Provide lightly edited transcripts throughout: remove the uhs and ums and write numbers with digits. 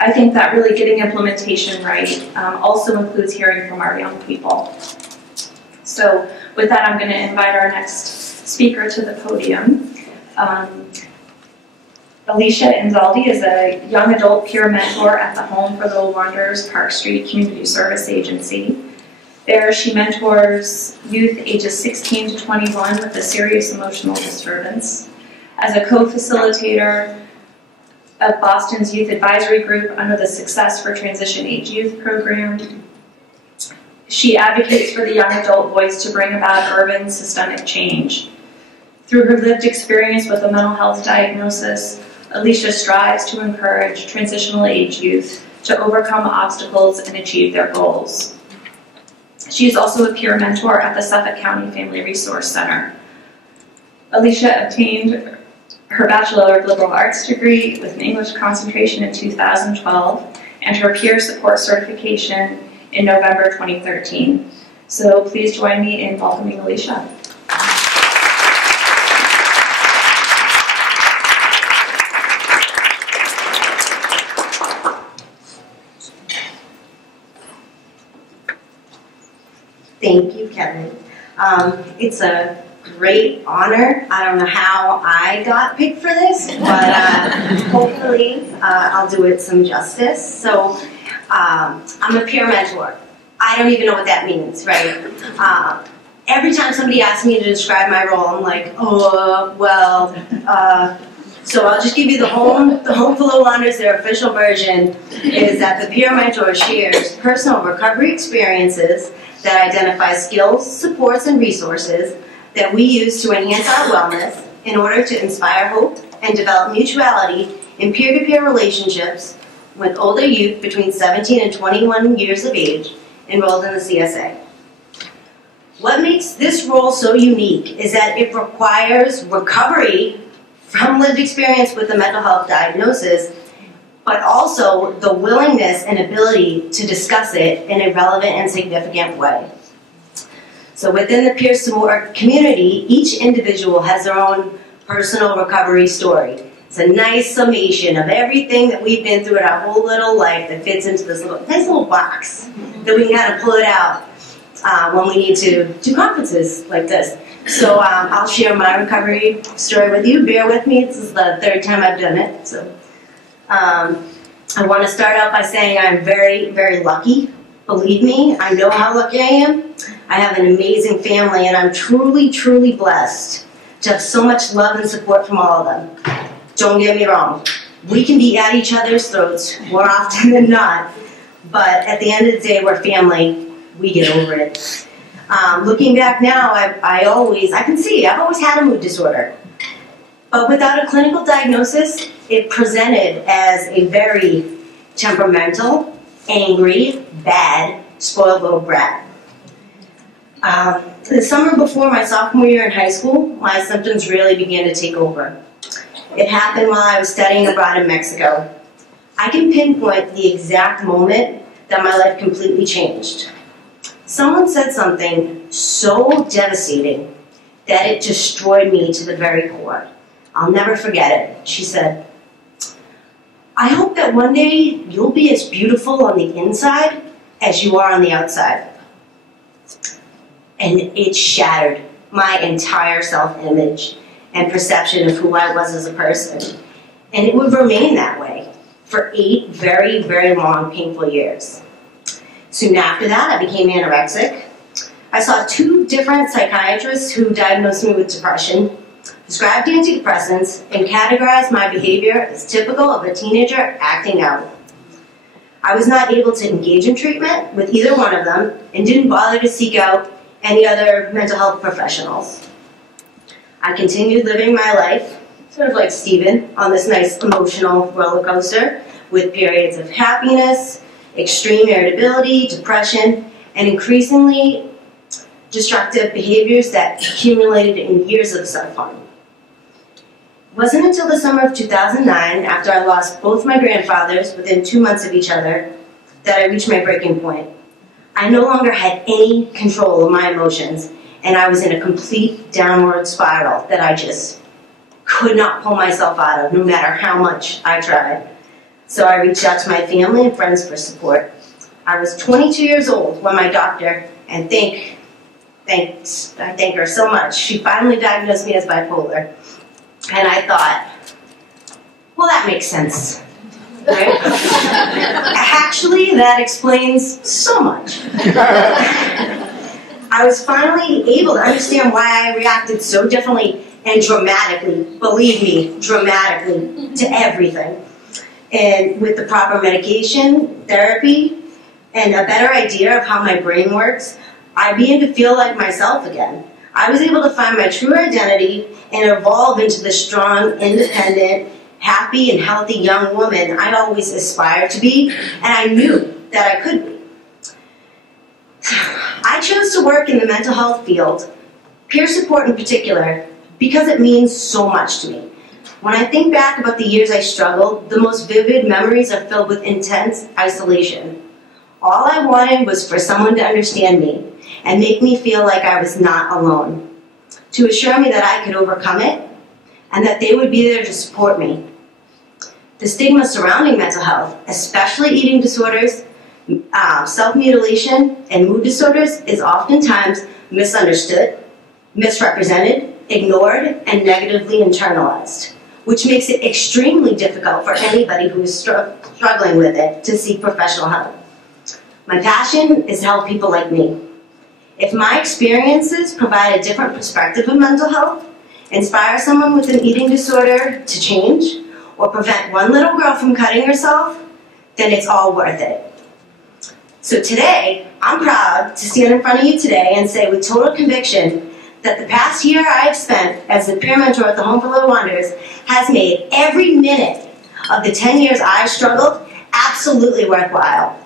I think that really getting implementation right also includes hearing from our young people. So with that, I'm going to invite our next speaker to the podium. Alicia Anazaldi is a young adult peer mentor at the Home for Little Wanderers Park Street Community Service Agency. There, she mentors youth ages 16 to 21 with a serious emotional disturbance. As a co-facilitator of Boston's Youth Advisory Group under the Success for Transition Age Youth program, she advocates for the young adult voice to bring about urban systemic change. Through her lived experience with a mental health diagnosis, Alicia strives to encourage transitional age youth to overcome obstacles and achieve their goals. She is also a peer mentor at the Suffolk County Family Resource Center. Alicia obtained her Bachelor of Liberal Arts degree with an English concentration in 2012 and her peer support certification in November 2013. So please join me in welcoming Alicia. Thank you, Kevin. It's a great honor. I don't know how I got picked for this, but hopefully I'll do it some justice. So I'm a peer mentor. I don't even know what that means, right? Every time somebody asks me to describe my role, I'm like, so I'll just give you the Home for Little Wanderers, their official version, is that the peer mentor shares personal recovery experiences that identify skills, supports, and resources that we use to enhance our wellness in order to inspire hope and develop mutuality in peer-to-peer relationships with older youth between 17 and 21 years of age enrolled in the CSA. What makes this role so unique is that it requires recovery from lived experience with a mental health diagnosis, but also the willingness and ability to discuss it in a relevant and significant way. So within the peer support community, each individual has their own personal recovery story. It's a nice summation of everything that we've been through in our whole little life that fits into this nice little box that we can kind of pull it out when we need to do conferences like this. So I'll share my recovery story with you. Bear with me, this is the third time I've done it. So I want to start out by saying I'm very, very lucky. Believe me, I know how lucky I am. I have an amazing family, and I'm truly, truly blessed to have so much love and support from all of them. Don't get me wrong. We can be at each other's throats more often than not, but at the end of the day, we're family. We get over it. Looking back now, I can see I've always had a mood disorder. But without a clinical diagnosis, it presented as a very temperamental, angry, bad, spoiled little brat. The summer before my sophomore year in high school, my symptoms really began to take over. It happened while I was studying abroad in Mexico. I can pinpoint the exact moment that my life completely changed. Someone said something so devastating that it destroyed me to the very core. I'll never forget it. She said, "I hope that one day you'll be as beautiful on the inside as you are on the outside." And it shattered my entire self-image and perception of who I was as a person. And it would remain that way for 8 very, very long, painful years. Soon after that, I became anorexic. I saw 2 different psychiatrists who diagnosed me with depression, prescribed antidepressants, and categorized my behavior as typical of a teenager acting out. I was not able to engage in treatment with either one of them and didn't bother to seek out any other mental health professionals. I continued living my life, sort of like Stephen, on this nice emotional roller coaster with periods of happiness, extreme irritability, depression, and increasingly destructive behaviors that accumulated in years of self-harm. It wasn't until the summer of 2009, after I lost both my grandfathers within 2 months of each other, that I reached my breaking point. I no longer had any control of my emotions, and I was in a complete downward spiral that I just could not pull myself out of, no matter how much I tried. So I reached out to my family and friends for support. I was 22 years old when my doctor, and I thank her so much, she finally diagnosed me as bipolar. And I thought, well, that makes sense. Right? Actually, that explains so much. I was finally able to understand why I reacted so differently and dramatically, believe me, dramatically, to everything. And with the proper medication, therapy, and a better idea of how my brain works, I began to feel like myself again. I was able to find my true identity and evolve into the strong, independent, happy, and healthy young woman I'd always aspired to be, and I knew that I could be. I chose to work in the mental health field, peer support in particular, because it means so much to me. When I think back about the years I struggled, the most vivid memories are filled with intense isolation. All I wanted was for someone to understand me and make me feel like I was not alone, to assure me that I could overcome it and that they would be there to support me. The stigma surrounding mental health, especially eating disorders, self-mutilation, and mood disorders, is oftentimes misunderstood, misrepresented, ignored, and negatively internalized, which makes it extremely difficult for anybody who is struggling with it to seek professional help. My passion is to help people like me. If my experiences provide a different perspective of mental health, inspire someone with an eating disorder to change, or prevent one little girl from cutting herself, then it's all worth it. So today, I'm proud to stand in front of you today and say with total conviction that the past year I've spent as the peer mentor at the Home for Little Wanderers has made every minute of the 10 years I've struggled absolutely worthwhile.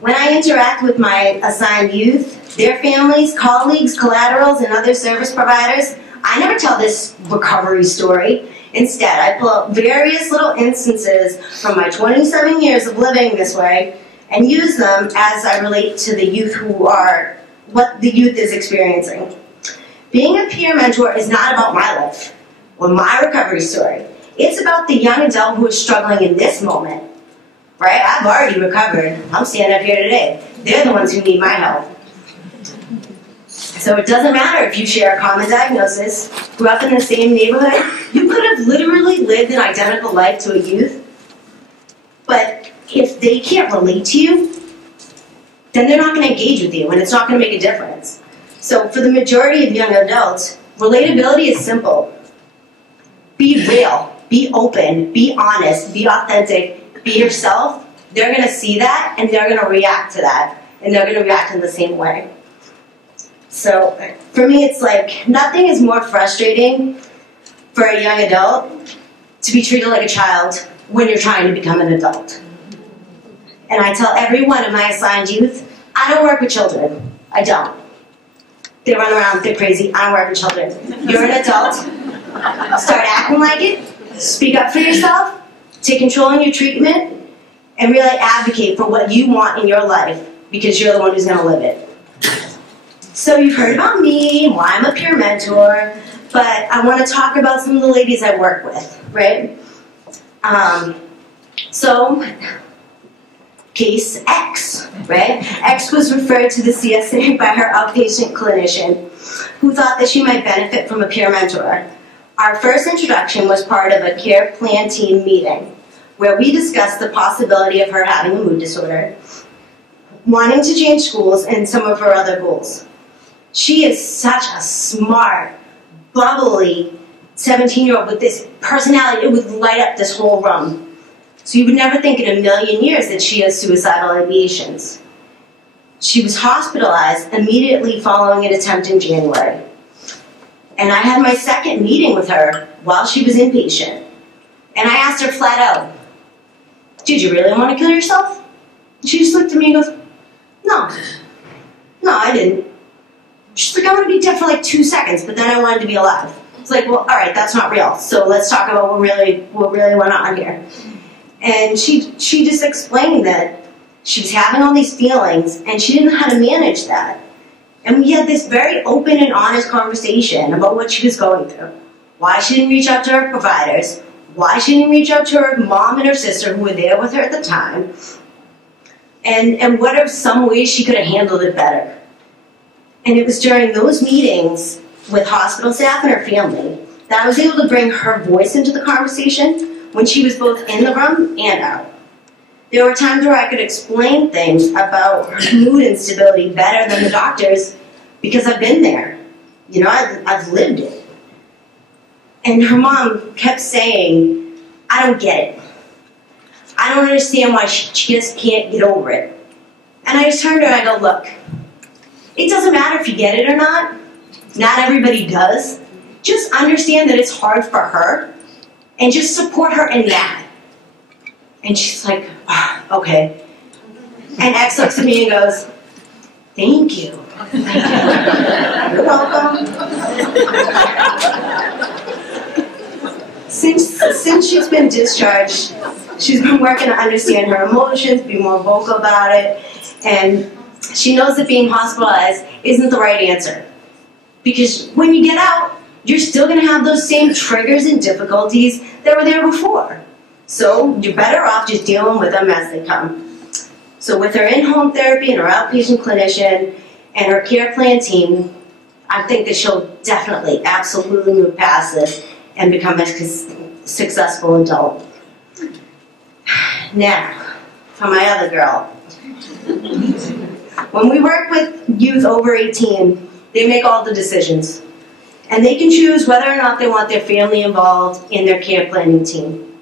When I interact with my assigned youth, their families, colleagues, collaterals, and other service providers, I never tell this recovery story. Instead, I pull out various little instances from my 27 years of living this way and use them as I relate to the youth what the youth is experiencing. Being a peer mentor is not about my life or my recovery story. It's about the young adult who is struggling in this moment. Right? I've already recovered. I'm standing up here today. They're the ones who need my help. So it doesn't matter if you share a common diagnosis, grew up in the same neighborhood, you could have literally lived an identical life to a youth, but if they can't relate to you, then they're not going to engage with you, and it's not going to make a difference. So for the majority of young adults, relatability is simple. Be real, be open, be honest, be authentic, be yourself. They're going to see that, and they're going to react to that, and they're going to react in the same way. So for me, it's like nothing is more frustrating for a young adult to be treated like a child when you're trying to become an adult. And I tell every one of my assigned youth, I don't work with children. I don't. They run around, they're crazy. I don't work with children. You're an adult. Start acting like it. Speak up for yourself. Take control in your treatment. And really advocate for what you want in your life because you're the one who's going to live it. So you've heard about me, why I'm a peer mentor, but I want to talk about some of the ladies I work with, right? So, case X, right? X was referred to the CSA by her outpatient clinician who thought that she might benefit from a peer mentor. Our first introduction was part of a care plan team meeting where we discussed the possibility of her having a mood disorder, wanting to change schools, and some of her other goals. She is such a smart, bubbly 17-year-old with this personality. It would light up this whole room. So you would never think in a million years that she has suicidal ideations. She was hospitalized immediately following an attempt in January. And I had my second meeting with her while she was inpatient. And I asked her flat out, did you really want to kill yourself? She just looked at me and goes, no, I didn't. She's like, I want to be dead for like 2 seconds, but then I wanted to be alive. It's like, well, all right, that's not real. So let's talk about what really went on here. And she just explained that she was having all these feelings, and she didn't know how to manage that. And we had this very open and honest conversation about what she was going through. Why she didn't reach out to her providers, why she didn't reach out to her mom and her sister who were there with her at the time, and what are some ways she could have handled it better. And it was during those meetings with hospital staff and her family that I was able to bring her voice into the conversation when she was both in the room and out. There were times where I could explain things about her mood instability better than the doctors because I've been there. You know, I've lived it. And her mom kept saying, I don't get it. I don't understand why she just can't get over it. And I just turned to her and I go, look, it doesn't matter if you get it or not. Not everybody does. Just understand that it's hard for her and just support her in that. And she's like, oh, okay. And X looks at me and goes, thank you. You're welcome. Since she's been discharged, she's been working to understand her emotions, be more vocal about it, and she knows that being hospitalized isn't the right answer. Because when you get out, you're still going to have those same triggers and difficulties that were there before. So you're better off just dealing with them as they come. So with her in-home therapy and her outpatient clinician and her care plan team, I think that she'll definitely, absolutely move past this and become a successful adult. Now, for my other girl. When we work with youth over 18, they make all the decisions. And they can choose whether or not they want their family involved in their care planning team.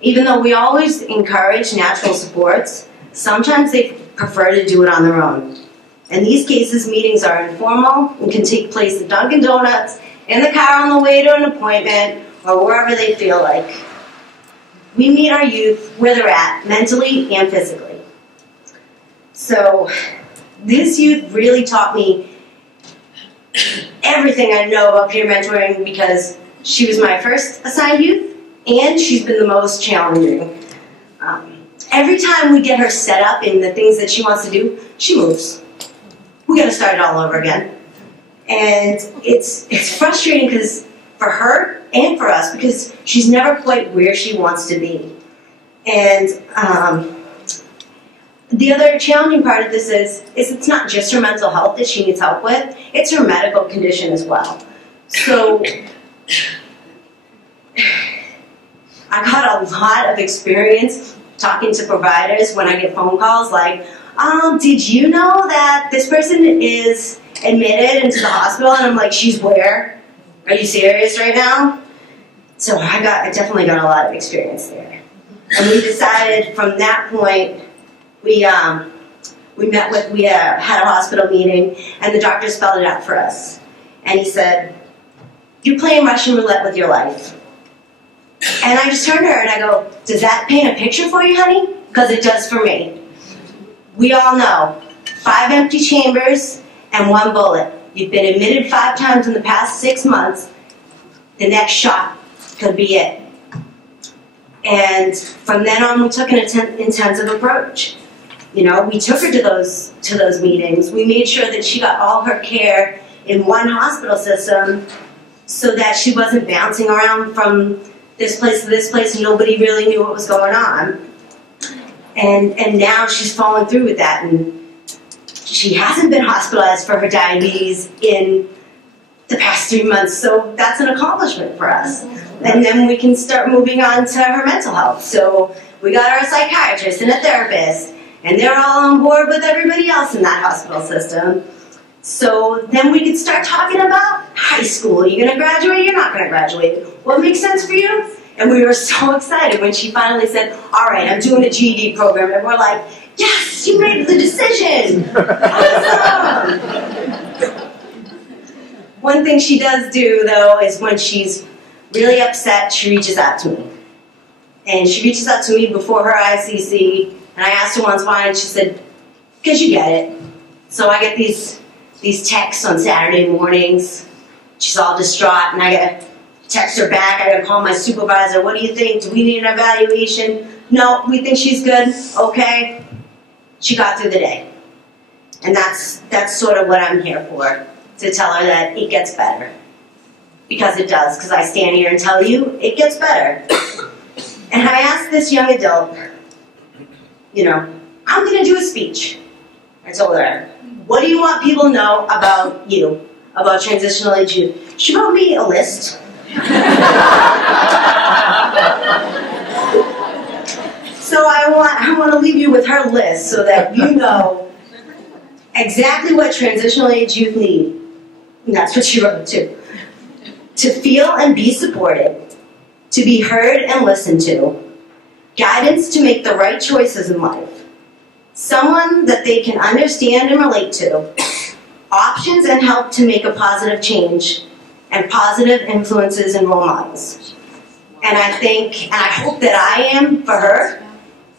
Even though we always encourage natural supports, sometimes they prefer to do it on their own. In these cases, meetings are informal and can take place at Dunkin' Donuts, in the car on the way to an appointment, or wherever they feel like. We meet our youth where they're at, mentally and physically. So, this youth really taught me everything I know about peer mentoring because she was my first assigned youth, and she's been the most challenging. Every time we get her set up in the things that she wants to do, she moves. We gotta start it all over again. And it's frustrating because for her and for us because she's never quite where she wants to be. And the other challenging part of this is it's not just her mental health that she needs help with, it's her medical condition as well. So I got a lot of experience talking to providers when I get phone calls like, did you know that this person is admitted into the hospital? And I'm like, she's where? Are you serious right now? So I definitely got a lot of experience there. And we decided from that point, we had a hospital meeting, and the doctor spelled it out for us. And he said, you're playing Russian roulette with your life. And I just turned to her and I go, does that paint a picture for you, honey? Because it does for me. We all know, 5 empty chambers and 1 bullet. You've been admitted 5 times in the past 6 months. The next shot could be it. And from then on, we took an intensive approach. You know, we took her to those meetings. We made sure that she got all her care in one hospital system so that she wasn't bouncing around from this place to this place and nobody really knew what was going on. And now she's following through with that, and she hasn't been hospitalized for her diabetes in the past 3 months, so that's an accomplishment for us. And then we can start moving on to her mental health. So we got our psychiatrist and a therapist, and they're all on board with everybody else in that hospital system. So then we can start talking about high school. Are you going to graduate? You're not going to graduate. What makes sense for you? And we were so excited when she finally said, all right, I'm doing a GED program. And we're like, yes, you made the decision. Awesome. One thing she does do, though, is when she's really upset, she reaches out to me. And she reaches out to me before her ICC. And I asked her once why, and she said, because you get it. So I get these texts on Saturday mornings. She's all distraught, and I gotta text her back. I gotta call my supervisor. What do you think? Do we need an evaluation? No, we think she's good. Okay. She got through the day. And that's sort of what I'm here for, to tell her that it gets better. Because it does, because I stand here and tell you it gets better. And I asked this young adult, you know, I'm going to do a speech. I told her, what do you want people to know about you, about transitional age youth? She wrote me a list. So I want to leave you with her list so that you know exactly what transitional age youth need. And that's what she wrote too. To feel and be supported, to be heard and listened to, guidance to make the right choices in life, someone that they can understand and relate to, options and help to make a positive change, and positive influences and role models. And I think, and I hope that I am for her,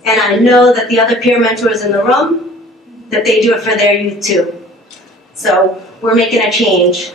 and I know that the other peer mentors in the room, that they do it for their youth too. So we're making a change.